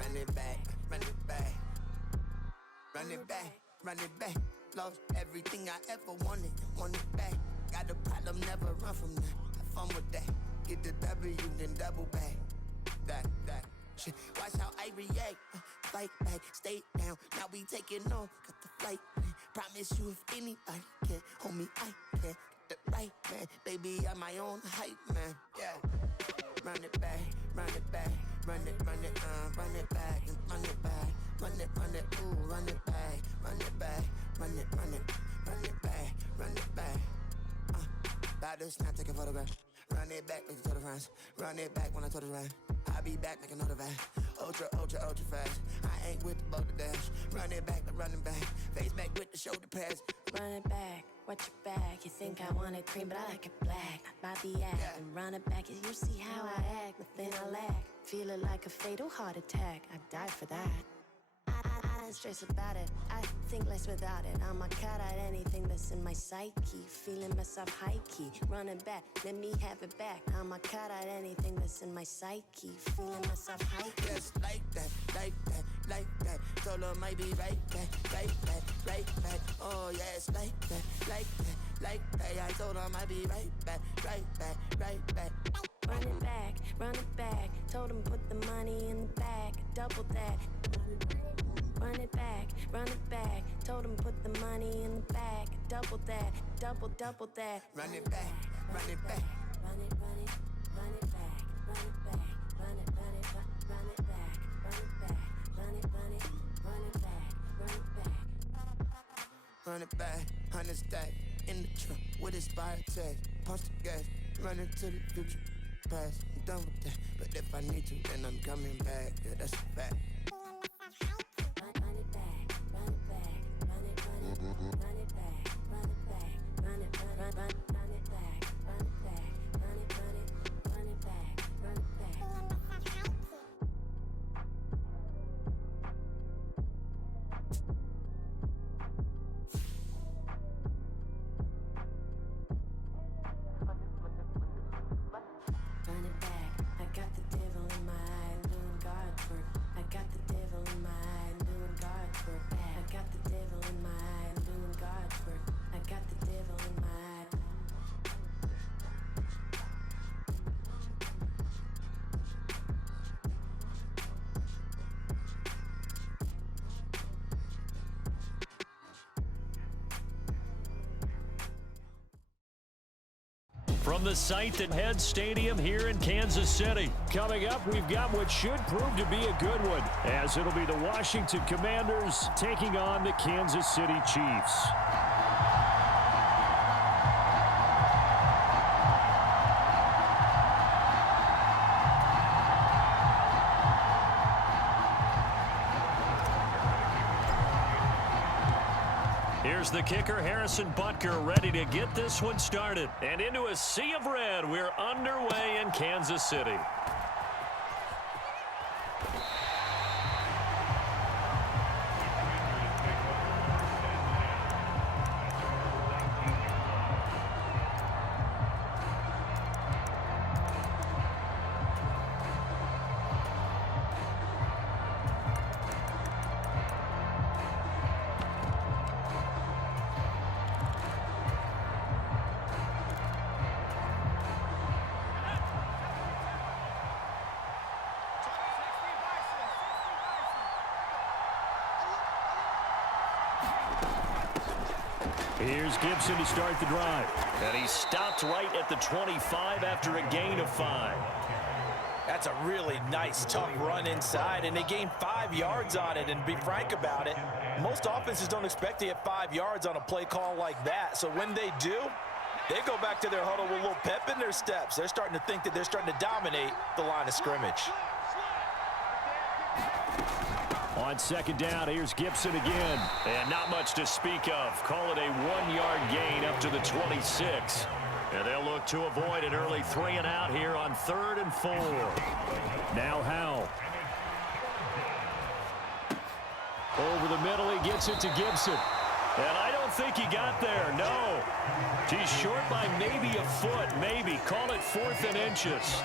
run it back, run it back. Run it back, run it back. Lost everything I ever wanted, want it back. Got a problem, never run from that. Have fun with that. Get the W, then double back. That shit. Watch how I react. Fight back, stay down. Now we taking off, got the flight. Promise you if anybody can, homie, I can. Get the right man, baby, I'm my own hype man. Yeah. Run it back, run it back. Run it back, run it back. Run it, ooh, run it back. Run it back, run it back. Run it back. About to snap, take a photograph. Run it back, make it to the friends. Run it back when I told it right. I'll be back, make another back. Ultra fast. I ain't with the boat to dash. Run it back, running back. Face back with the shoulder pads. Run it back, watch your back. You think I want it cream, but I like it black. About the act, yeah. And run it back. As you see how I act, within I lack. Feel it like a fatal heart attack. I'd die for that. I don't stress about it. I think less without it. I'ma cut out anything that's in my psyche. Feeling myself high key. Running back, let me have it back. I'ma cut out anything that's in my psyche. Feeling myself high key. Yes, like that, like that, like that. Told her might be right back, right back, right back. Oh yes, like that, like that, like that. I told her might be right back, right back, right back. Run it back, run it back. Told him put the money in the bag. Double that. Run it back, run it back. Told him put the money in the bag. Double that, double that. Run it back, run it back. Run it, run it, run it back. Run it back, run it, run it, run it back. Run it back, run it, run it, run it back. Run it back. Run it back, 100 stack in the trunk with expired tag. Punch the gas, running to the future. Past, I'm done with that. But if I need to, then I'm coming back. Yeah, that's a fact. From the site that heads stadium here in Kansas City. Coming up, we've got what should prove to be a good one, as it'll be the Washington Commanders taking on the Kansas City Chiefs. Here's the kicker, Harrison Butker, ready to get this one started. And into a sea of red, we're underway in Kansas City. Here's Gibson to start the drive. And he stopped right at the 25 after a gain of 5. That's a really nice, tough run inside, and they gained 5 yards on it. And to be frank about it, most offenses don't expect to get 5 yards on a play call like that. So when they do, they go back to their huddle with a little pep in their steps. They're starting to think that they're starting to dominate the line of scrimmage. On second down, here's Gibson again. And not much to speak of. Call it a 1-yard gain up to the 26. And they'll look to avoid an early 3 and out here on 3rd and 4. Now Howell. Over the middle, he gets it to Gibson. And I don't think he got there, no. He's short by maybe a foot, maybe. Call it 4th and inches.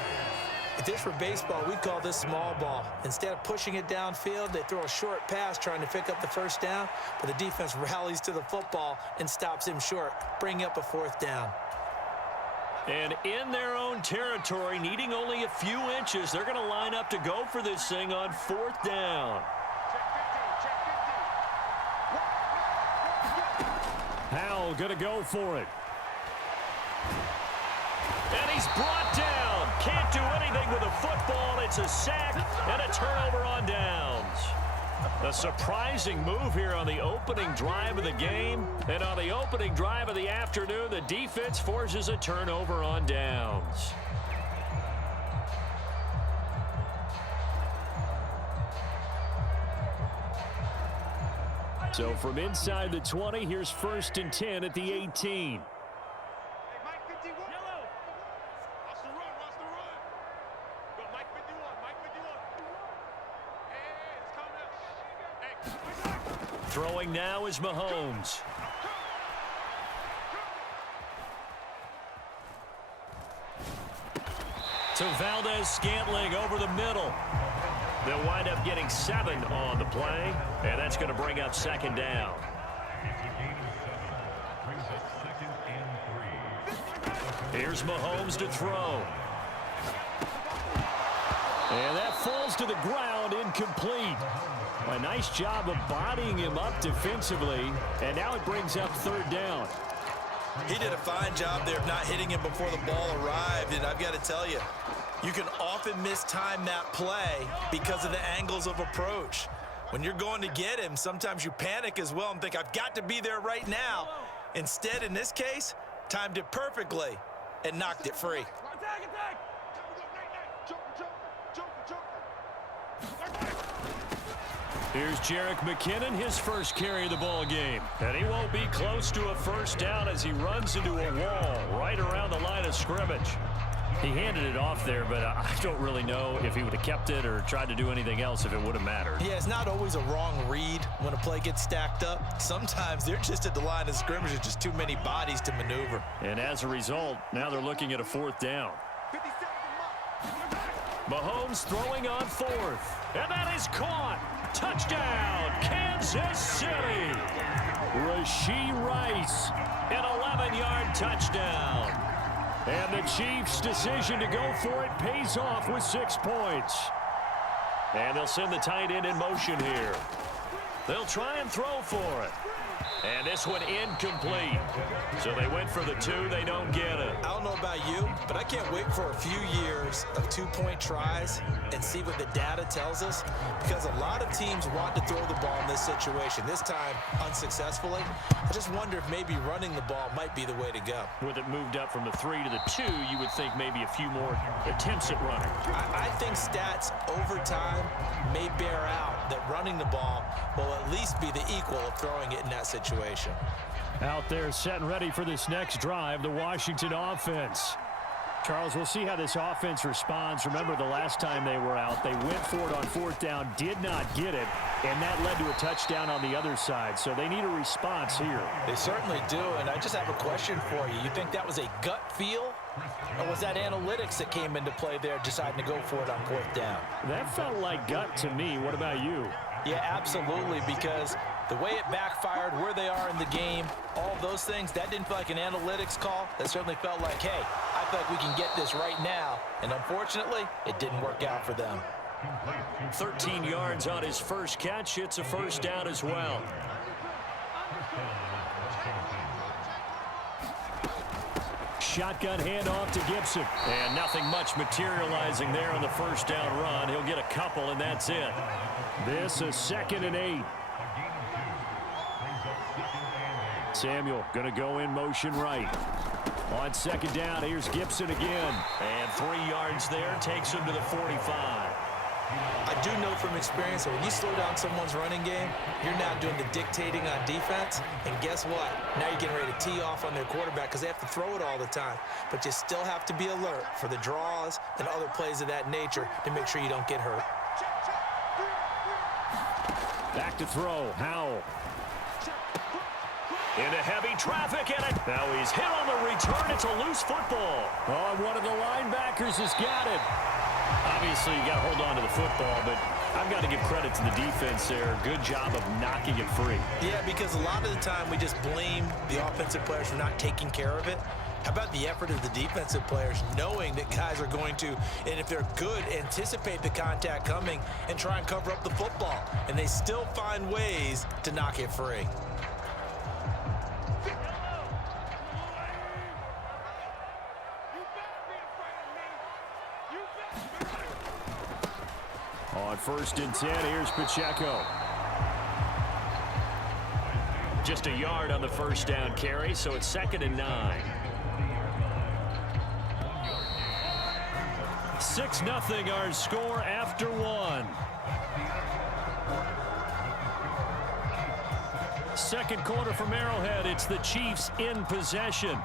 If this were baseball, we'd call this small ball. Instead of pushing it downfield, they throw a short pass trying to pick up the first down, but the defense rallies to the football and stops him short, bringing up a fourth down. And in their own territory, needing only a few inches, they're going to line up to go for this thing on fourth down. Howell going to go for it. And he's brought down. Can't do anything with a football. It's a sack and a turnover on downs. A surprising move here on the opening drive of the game. And on the opening drive of the afternoon, the defense forces a turnover on downs. So from inside the 20, here's 1st and 10 at the 18. Throwing now is Mahomes. To Valdez-Scantling over the middle. They'll wind up getting 7 on the play, and that's going to bring up 2nd down. Here's Mahomes to throw. And that falls to the ground, incomplete. A nice job of bodying him up defensively, and now it brings up 3rd down. He did a fine job there of not hitting him before the ball arrived, and I've got to tell you, you can often mistime that play because of the angles of approach. When you're going to get him, sometimes you panic as well and think, I've got to be there right now. Instead, in this case, timed it perfectly and knocked it free. Here's Jerick McKinnon, his first carry of the ball game. And he won't be close to a 1st down as he runs into a wall right around the line of scrimmage. He handed it off there, but I don't really know if he would have kept it or tried to do anything else if it would have mattered. Yeah, it's not always a wrong read when a play gets stacked up. Sometimes they're just at the line of scrimmage. There's just too many bodies to maneuver. And as a result, now they're looking at a 4th down. Mahomes throwing on 4th. And that is caught. Touchdown, Kansas City. Rashee Rice, an 11-yard touchdown. And the Chiefs' decision to go for it pays off with 6 points. And they'll send the tight end in motion here. They'll try and throw for it. And this one incomplete. So they went for the 2. They don't get it. I don't know about you, but I can't wait for a few years of 2-point tries and see what the data tells us, because a lot of teams want to throw the ball in this situation, this time unsuccessfully. I just wonder if maybe running the ball might be the way to go. With it moved up from the 3 to the 2, you would think maybe a few more attempts at running. I think stats over time may bear out that running the ball will at least be the equal of throwing it in that situation. Out there set and ready for this next drive, the Washington offense. Charles, we'll see how this offense responds. Remember, the last time they were out, they went for it on 4th down, did not get it, and that led to a touchdown on the other side. So they need a response here. They certainly do, and I just have a question for you. You think that was a gut feel, or was that analytics that came into play there deciding to go for it on 4th down? That felt like gut to me. What about you? Yeah, absolutely, because the way it backfired, where they are in the game, all of those things, that didn't feel like an analytics call. That certainly felt like, hey, I feel like we can get this right now. And unfortunately, it didn't work out for them. 13 yards on his first catch. It's a 1st down as well. Shotgun handoff to Gibson. And nothing much materializing there on the 1st down run. He'll get a couple, and that's it. This is 2nd and 8. Samuel going to go in motion right. On 2nd down, here's Gibson again. And 3 yards there takes him to the 45. I do know from experience that when you slow down someone's running game, you're now doing the dictating on defense. And guess what? Now you're getting ready to tee off on their quarterback because they have to throw it all the time. But you still have to be alert for the draws and other plays of that nature to make sure you don't get hurt. Back to throw. Howell. Into heavy traffic, and it. Now he's hit on the return. It's a loose football. Oh, one of the linebackers has got it. Obviously, you got to hold on to the football, but I've got to give credit to the defense there. Good job of knocking it free. Yeah, because a lot of the time we just blame the offensive players for not taking care of it. How about the effort of the defensive players knowing that guys are going to, and if they're good, anticipate the contact coming and try and cover up the football. And they still find ways to knock it free. On 1st and 10, here's Pacheco. Just a yard on the first down carry, so it's 2nd and 9. 6-0 our score after 1. Second quarter from Arrowhead. It's the Chiefs in possession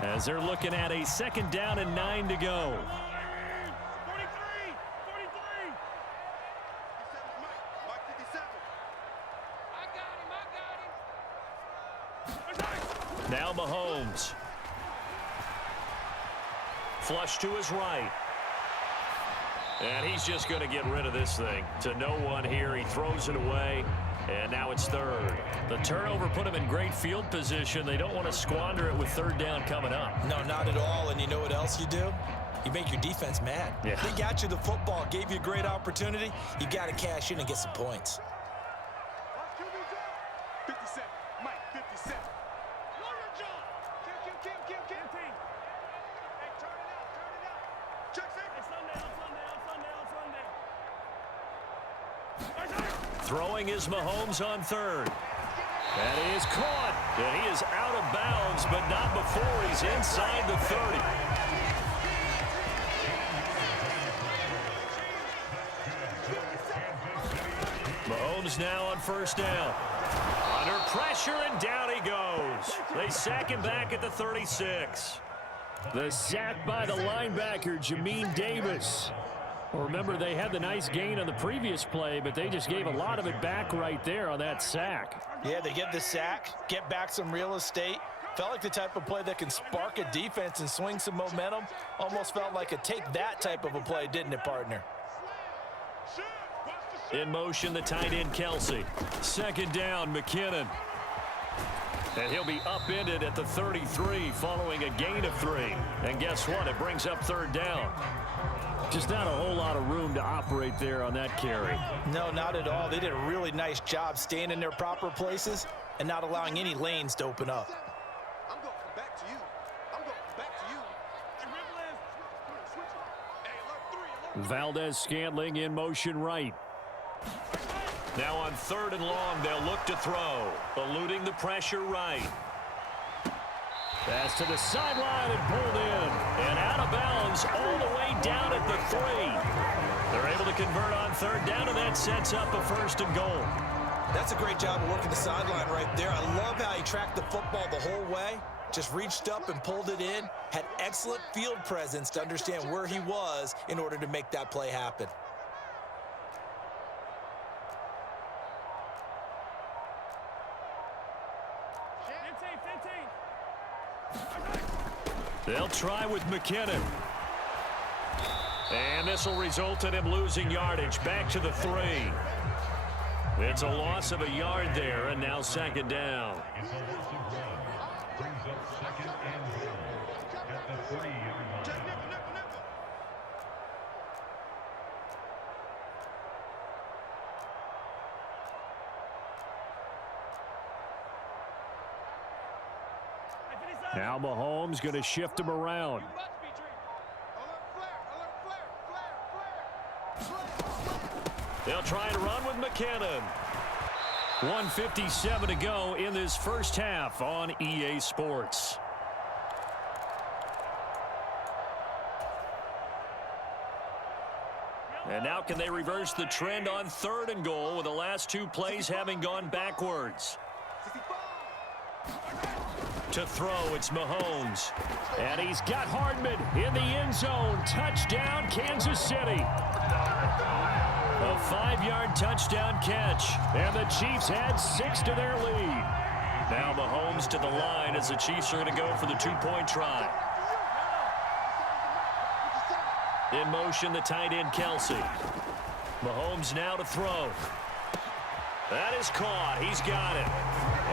as they're looking at a 2nd down and 9 to go. Now Mahomes. Flush to his right. And he's just going to get rid of this thing. To no one here. He throws it away. And now it's 3rd. The turnover put him in great field position. They don't want to squander it with 3rd down coming up. No, not at all. And you know what else you do? You make your defense mad. Yeah. They got you the football, gave you a great opportunity. You got to cash in and get some points. 57. Mike, 57. Throwing is Mahomes on 3rd. And he is caught. And he is out of bounds, but not before he's inside the 30. Mahomes now on 1st down. Under pressure, and down he goes. They sack him back at the 36. The sack by the linebacker, Jamin Davis. Well, remember, they had the nice gain on the previous play, but they just gave a lot of it back right there on that sack. Yeah, they get the sack, get back some real estate. Felt like the type of play that can spark a defense and swing some momentum. Almost felt like a take-that type of a play, didn't it, partner? In motion, the tight end, Kelsey. 2nd down, McKinnon. And he'll be upended at the 33 following a gain of 3. And guess what? It brings up 3rd down. Just not a whole lot of room to operate there on that carry. No, not at all. They did a really nice job staying in their proper places and not allowing any lanes to open up. I'm going back to you. I'm going back to you. Valdez-Scantling in motion right. Now on 3rd and long, they'll look to throw. Eluding the pressure right. Pass to the sideline and pulled in. And out of bounds all the way down at the 3. They're able to convert on 3rd down, and that sets up a 1st and goal. That's a great job of working the sideline right there. I love how he tracked the football the whole way. Just reached up and pulled it in. Had excellent field presence to understand where he was in order to make that play happen. They'll try with McKinnon. And this will result in him losing yardage back to the 3. It's a loss of a yard there, and now 2nd down. Now Mahomes going to shift him around. They'll try to run with McKinnon. 1:57 to go in this first half on EA Sports. And now can they reverse the trend on 3rd and goal with the last 2 plays having gone backwards? To throw, it's Mahomes. And he's got Hardman in the end zone. Touchdown, Kansas City. A 5-yard touchdown catch. And the Chiefs add 6 to their lead. Now Mahomes to the line as the Chiefs are going to go for the 2-point try. In motion, the tight end, Kelsey. Mahomes now to throw. That is caught. He's got it.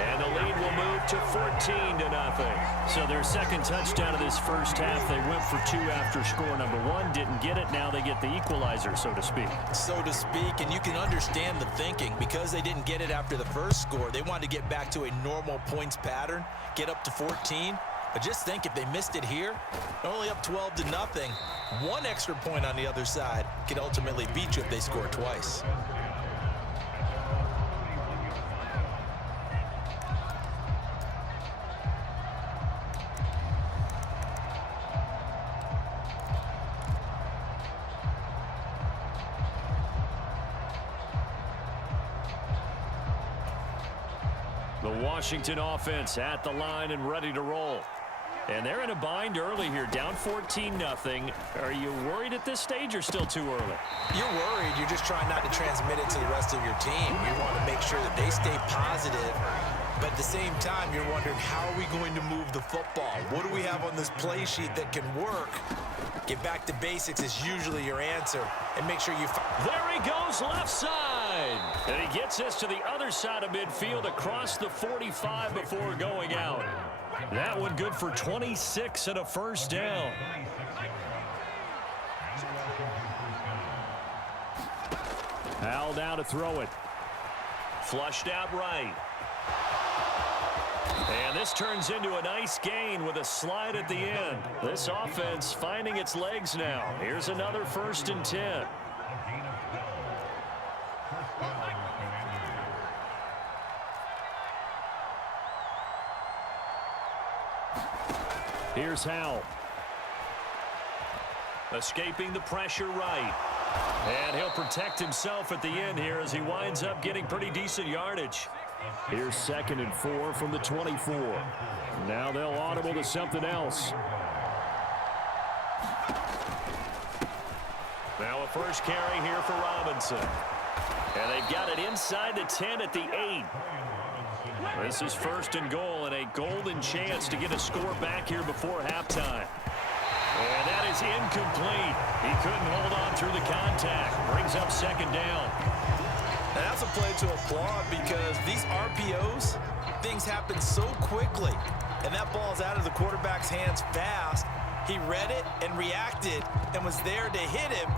And the lead will move to 14-0. So their second touchdown of this first half, they went for 2 after score number 1. Didn't get it. Now they get the equalizer, so to speak. So to speak, and you can understand the thinking. Because they didn't get it after the first score, they wanted to get back to a normal points pattern, get up to 14. But just think, if they missed it here, they're only up 12-0. 1 extra point on the other side could ultimately beat you if they score twice. The Washington offense at the line and ready to roll. And they're in a bind early here, down 14-0. Are you worried at this stage or still too early? You're worried. You're just trying not to transmit it to the rest of your team. You want to make sure that they stay positive. But at the same time, you're wondering, how are we going to move the football? What do we have on this play sheet that can work? Get back to basics is usually your answer. And make sure you... There he goes, left side. And he gets us to the other side of midfield across the 45 before going out. That one good for 26 and a first down. Hal now to throw it. Flushed out right. And this turns into a nice gain with a slide at the end. This offense finding its legs now. Here's another 1st and 10. Here's Hal. Escaping the pressure right. And he'll protect himself at the end here as he winds up getting pretty decent yardage. Here's 2nd and 4 from the 24. Now they'll audible to something else. Now a first carry here for Robinson. And they've got it inside the 10 at the 8. This is 1st and goal and a golden chance to get a score back here before halftime. And that is incomplete. He couldn't hold on through the contact. Brings up 2nd down. And that's a play to applaud, because these RPOs, things happen so quickly. And that ball's out of the quarterback's hands fast. He read it and reacted and was there to hit him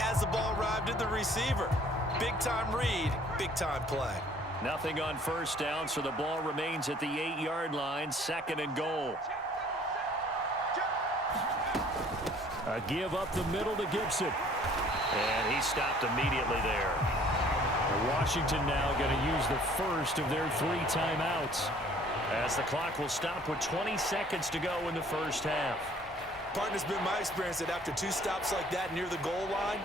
as the ball arrived at the receiver. Big-time read, big-time play. Nothing on 1st down, so the ball remains at the 8-yard line, 2nd and goal. A give up the middle to Gibson. And he stopped immediately there. Washington now going to use the first of their 3 timeouts, as the clock will stop with 20 seconds to go in the first half. Partner's been my experience that after 2 stops like that near the goal line,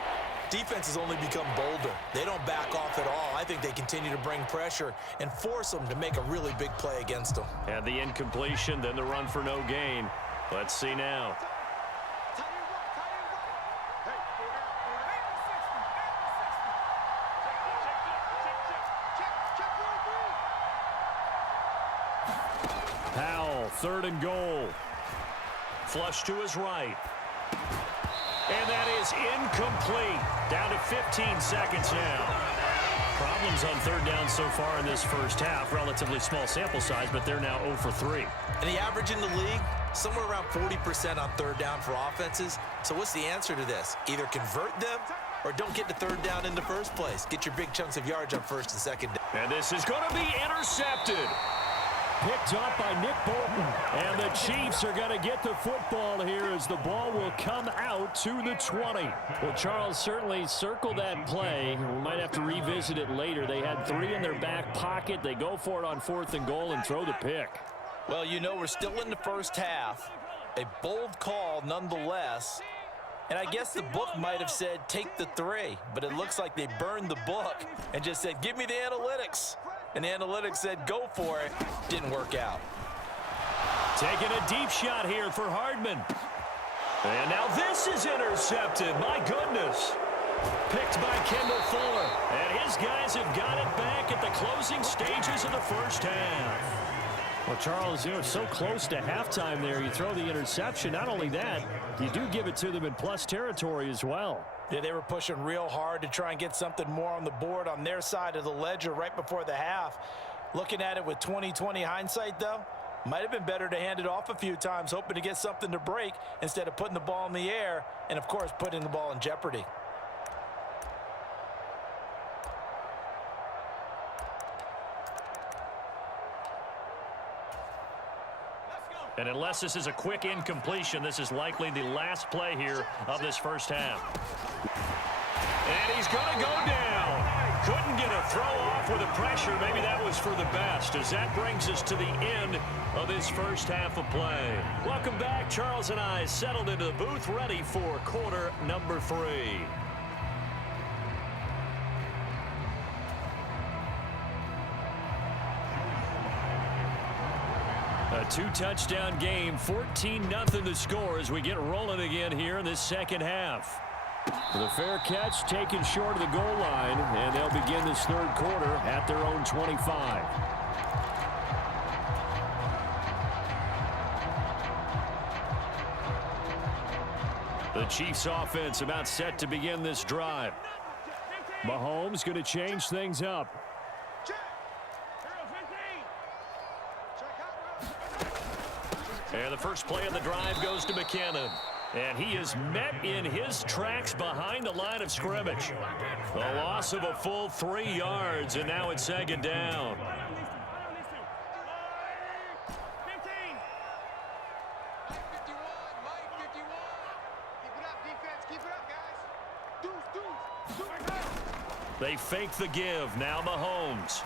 defense has only become bolder. They don't back off at all. I think they continue to bring pressure and force them to make a really big play against them. And the incompletion, then the run for no gain. Let's see now. Powell, 3rd and goal. Flush to his right. And that is incomplete. Down to 15 seconds now. Problems on 3rd down so far in this first half. Relatively small sample size, but they're now 0 for 3. And the average in the league, somewhere around 40% on 3rd down for offenses. So what's the answer to this? Either convert them or don't get to 3rd down in the first place. Get your big chunks of yards on 1st and 2nd down. And this is going to be intercepted. Picked up by Nick Bolton. And the Chiefs are going to get the football here as the ball will come out to the 20. Well, Charles, certainly circle that play. We might have to revisit it later. They had 3 in their back pocket. They go for it on 4th and goal and throw the pick. Well, you know, we're still in the first half. A bold call nonetheless. And I guess the book might have said take the 3, but it looks like they burned the book and just said, give me the analytics. And the analytics said, go for it. Didn't work out. Taking a deep shot here for Hardman. And now this is intercepted. My goodness. Picked by Kendall Fuller. And his guys have got it back at the closing stages of the first half. Well, Charles, so close to halftime there. You throw the interception. Not only that, you do give it to them in plus territory as well. Yeah, they were pushing real hard to try and get something more on the board on their side of the ledger right before the half. Looking at it with 20/20 hindsight, though, might have been better to hand it off a few times, hoping to get something to break instead of putting the ball in the air and, of course, putting the ball in jeopardy. And unless this is a quick incompletion, this is likely the last play here of this first half. And he's going to go down. Couldn't get a throw off with the pressure. Maybe that was for the best, as that brings us to the end of this first half of play. Welcome back. Charles and I settled into the booth, ready for quarter number 3. A 2-touchdown game, 14-0 the score as we get rolling again here in this second half. The fair catch taken short of the goal line, and they'll begin this third quarter at their own 25. The Chiefs offense about set to begin this drive. Mahomes going to change things up. And the first play of the drive goes to McKinnon. And he is met in his tracks behind the line of scrimmage. The loss of a full 3 yards, and now it's second down. They fake the give. Now Mahomes.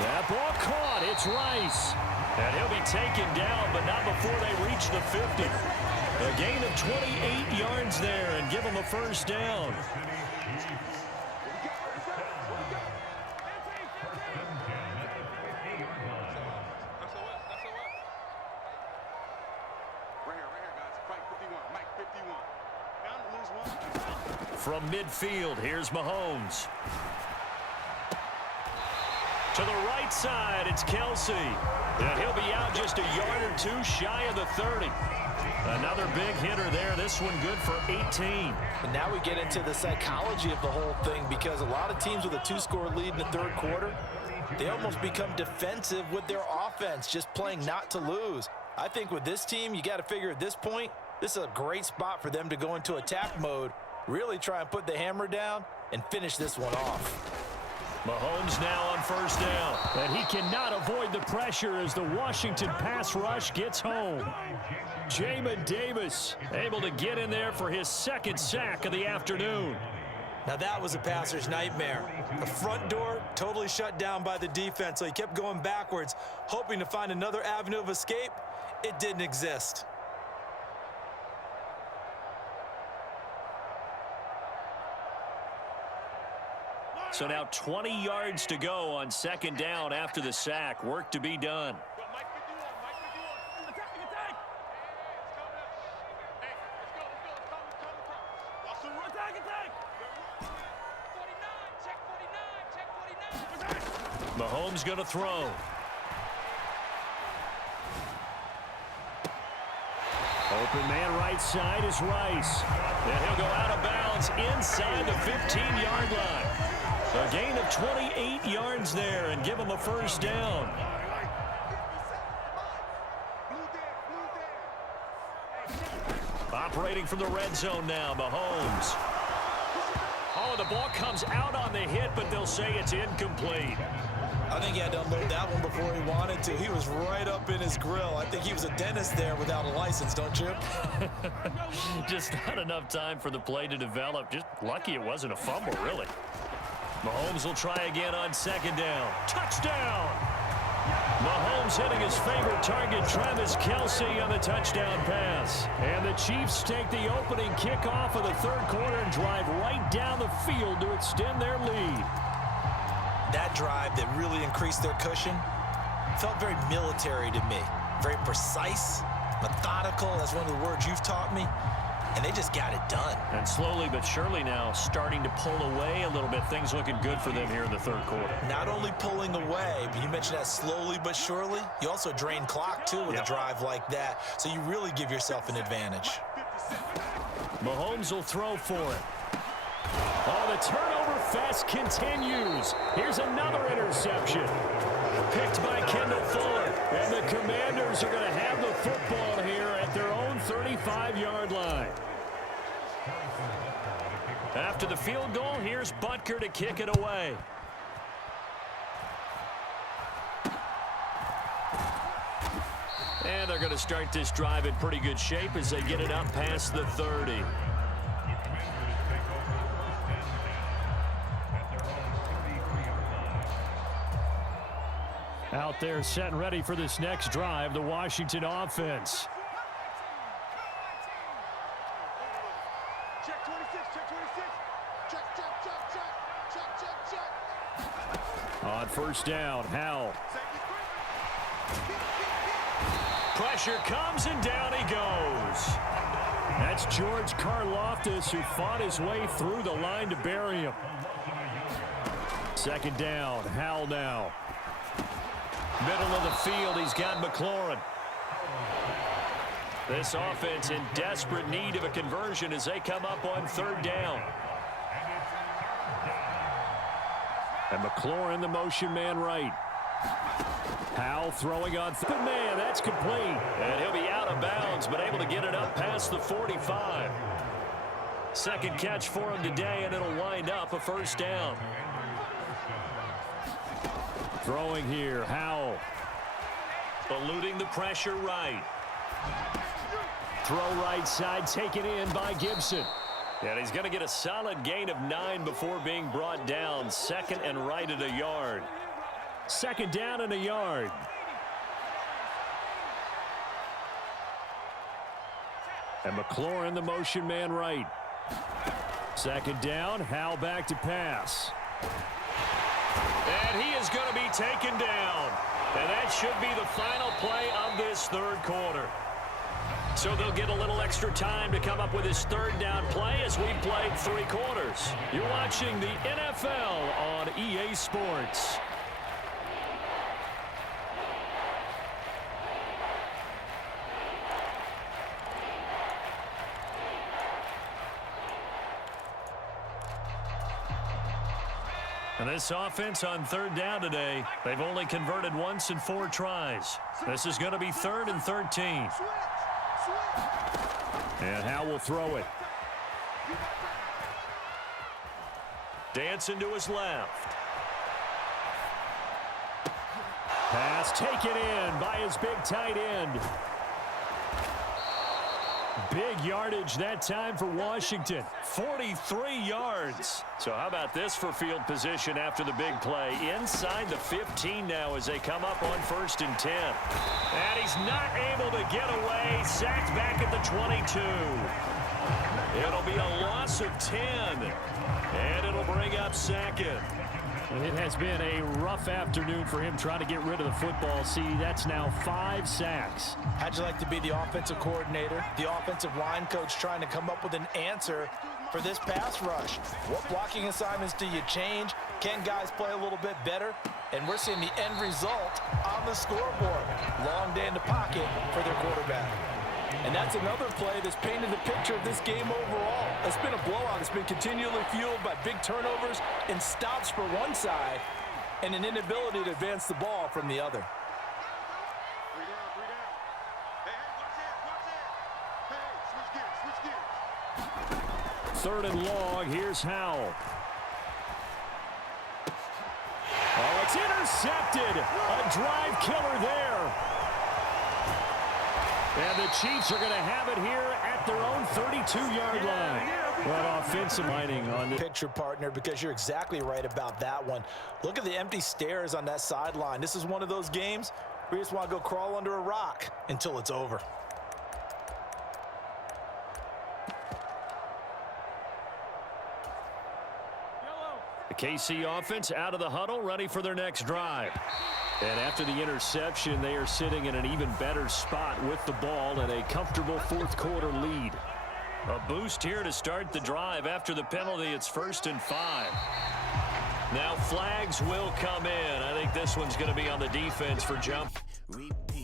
That ball caught. It's Rice. And he'll be taken down, but not before they reach the 50. A gain of 28 yards there and give them a first down. From midfield, here's Mahomes. To the right side, it's Kelsey. And he'll be out just a yard or 2 shy of the 30. Another big hitter there. This one good for 18. And now we get into the psychology of the whole thing, because a lot of teams with a 2-score lead in the third quarter, they almost become defensive with their offense, just playing not to lose. I think with this team, you got to figure at this point, this is a great spot for them to go into attack mode, really try and put the hammer down and finish this one off. Mahomes now on first down. And he cannot avoid the pressure as the Washington pass rush gets home. Jamin Davis able to get in there for his second sack of the afternoon. Now that was a passer's nightmare. The front door totally shut down by the defense, so he kept going backwards, hoping to find another avenue of escape. It didn't exist. So now 20 yards to go on second down after the sack. Work to be done. Mahomes going to throw. Open man right side is Rice. And he'll go out of bounds inside the 15-yard line. A gain of 28 yards there and give him a first down. Operating from the red zone now, Mahomes. Oh, the ball comes out on the hit, but they'll say it's incomplete. I think he had to unload that one before he wanted to. He was right up in his grill. I think he was a dentist there without a license, don't you? Just not enough time for the play to develop. Just lucky it wasn't a fumble, really. Mahomes will try again on second down. Touchdown! Mahomes hitting his favorite target, Travis Kelce, on the touchdown pass. And the Chiefs take the opening kickoff of the third quarter and drive right down the field to extend their lead. That drive that really increased their cushion felt very military to me. Very precise, methodical. That's one of the words you've taught me. and they just got it done. And slowly but surely now starting to pull away a little bit. Things looking good for them here in the third quarter. Not only pulling away, but you mentioned that slowly but surely. You also drain clock, too, with a drive like that. So you really give yourself an advantage. Mahomes will throw for it. Oh, the turnover fest continues. Here's another interception. Picked by Kendall Fuller. And the Commanders are going to have the football here at their own 35-yard line. After the field goal, here's Butker to kick it away. And they're going to start this drive in pretty good shape as they get it up past the 30. Out there set and ready for this next drive, the Washington offense. Check 26, check 26. Check. On first down, Howell. Pressure comes and down he goes. That's George Karlaftis who fought his way through the line to bury him. Second down, Howell now. Middle of the field, he's got McLaurin. This offense in desperate need of a conversion as they come up on third down. And McLaurin, the motion man right. Howell throwing on third man, that's complete. And he'll be out of bounds, but able to get it up past the 45. Second catch for him today, and it'll wind up a first down. Throwing here, Howell. Eluding the pressure right. Throw right side, taken in by Gibson. And he's going to get a solid gain of 9 before being brought down. Second and right at a yard. Second down and a yard. And McLaurin, the motion man right. Second down, Howell back to pass. And he is going to be taken down. And that should be the final play of this third quarter. So they'll get a little extra time to come up with his third down play as we've played 3 quarters. You're watching the NFL on EA Sports. And this offense on third down today, they've only converted once in 4 tries. This is going to be 3rd and 13. And Howell will throw it. Dancing to his left. Pass taken in by his big tight end. Big yardage that time for Washington. 43 yards. So how about this for field position after the big play? Inside the 15 now as they come up on 1st and 10. And he's not able to get away. Sacked back at the 22. It'll be a loss of 10. And it'll bring up 2nd. It has been a rough afternoon for him trying to get rid of the football. See, that's now 5 sacks. How'd you like to be the offensive coordinator, the offensive line coach trying to come up with an answer for this pass rush? What blocking assignments do you change? Can guys play a little bit better? And we're seeing the end result on the scoreboard. Long day in the pocket for their quarterback. And that's another play that's painted the picture of this game overall. It's been a blowout. It's been continually fueled by big turnovers and stops for one side and an inability to advance the ball from the other. 3rd and long. Here's Howell. Oh, it's intercepted. A drive killer there. And the Chiefs are going to have it here at their own 32-yard line. But offensive lining on the picture, partner, because you're exactly right about that one. Look at the empty stares on that sideline. This is one of those games where you just want to go crawl under a rock until it's over. The KC offense out of the huddle, ready for their next drive. And after the interception, they are sitting in an even better spot with the ball and a comfortable 4th quarter lead. A boost here to start the drive. After the penalty, it's 1st and 5. Now flags will come in. I think this one's going to be on the defense for jump. Repeat.